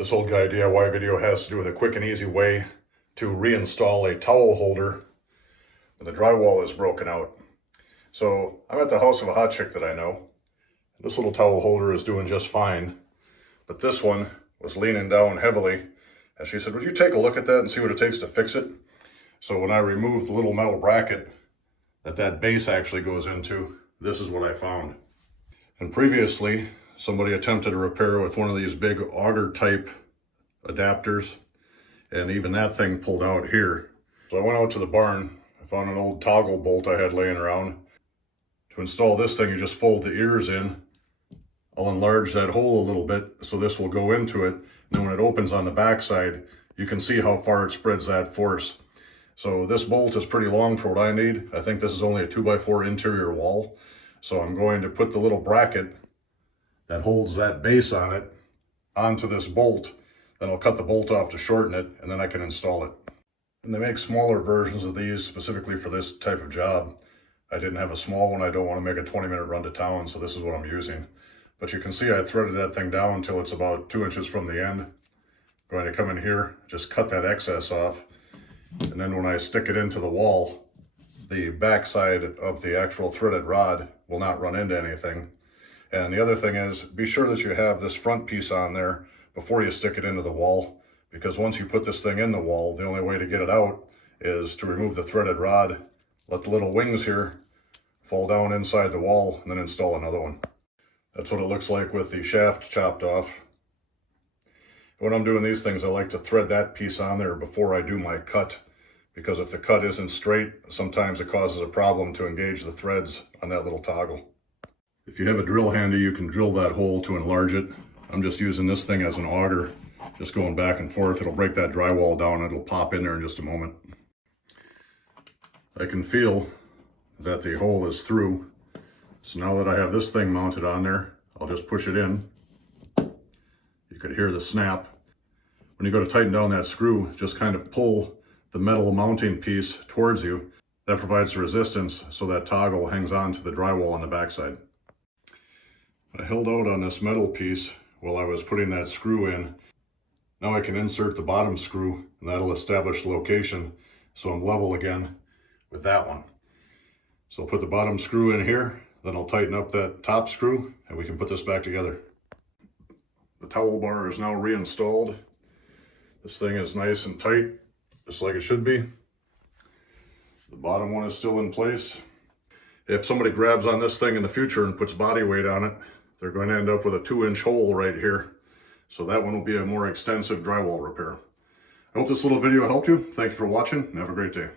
This old guy DIY video has to do with a quick and easy way to reinstall a towel holder when the drywall is broken out. So I'm at the house of a hot chick that I know. This little towel holder is doing just fine, but this one was leaning down heavily, and she said, "Would you take a look at that and see what it takes to fix it?" So when I removed the little metal bracket that base actually goes into, this is what I found. And previously, somebody attempted to repair with one of these big auger type adapters, and even that thing pulled out here. So I went out to the barn, I found an old toggle bolt I had laying around. To install this thing, you just fold the ears in. I'll enlarge that hole a little bit so this will go into it. And then when it opens on the back side, you can see how far it spreads that force. So this bolt is pretty long for what I need. I think this is only a 2x4 interior wall. So I'm going to put the little bracket that holds that base on it onto this bolt. Then I'll cut the bolt off to shorten it, and then I can install it. And they make smaller versions of these specifically for this type of job. I didn't have a small one. I don't want to make a 20-minute run to town, so this is what I'm using. But you can see I threaded that thing down until it's about 2 inches from the end. I'm going to come in here, just cut that excess off. And then when I stick it into the wall, the back side of the actual threaded rod will not run into anything. And the other thing is, be sure that you have this front piece on there before you stick it into the wall, because once you put this thing in the wall, the only way to get it out is to remove the threaded rod, let the little wings here fall down inside the wall, and then install another one. That's what it looks like with the shaft chopped off. When I'm doing these things, I like to thread that piece on there before I do my cut, because if the cut isn't straight, sometimes it causes a problem to engage the threads on that little toggle. If you have a drill handy, you can drill that hole to enlarge it. I'm just using this thing as an auger, just going back and forth. It'll break that drywall down. It'll pop in there in just a moment. I can feel that the hole is through. So now that I have this thing mounted on there, I'll just push it in. You could hear the snap. When you go to tighten down that screw, just kind of pull the metal mounting piece towards you. That provides resistance so that toggle hangs on to the drywall on the backside. I held out on this metal piece while I was putting that screw in. Now I can insert the bottom screw, and that'll establish the location so I'm level again with that one. So I'll put the bottom screw in here, then I'll tighten up that top screw, and we can put this back together. The towel bar is now reinstalled. This thing is nice and tight, just like it should be. The bottom one is still in place. If somebody grabs on this thing in the future and puts body weight on it, they're going to end up with a 2-inch hole right here. So that one will be a more extensive drywall repair. I hope this little video helped you. Thank you for watching and have a great day.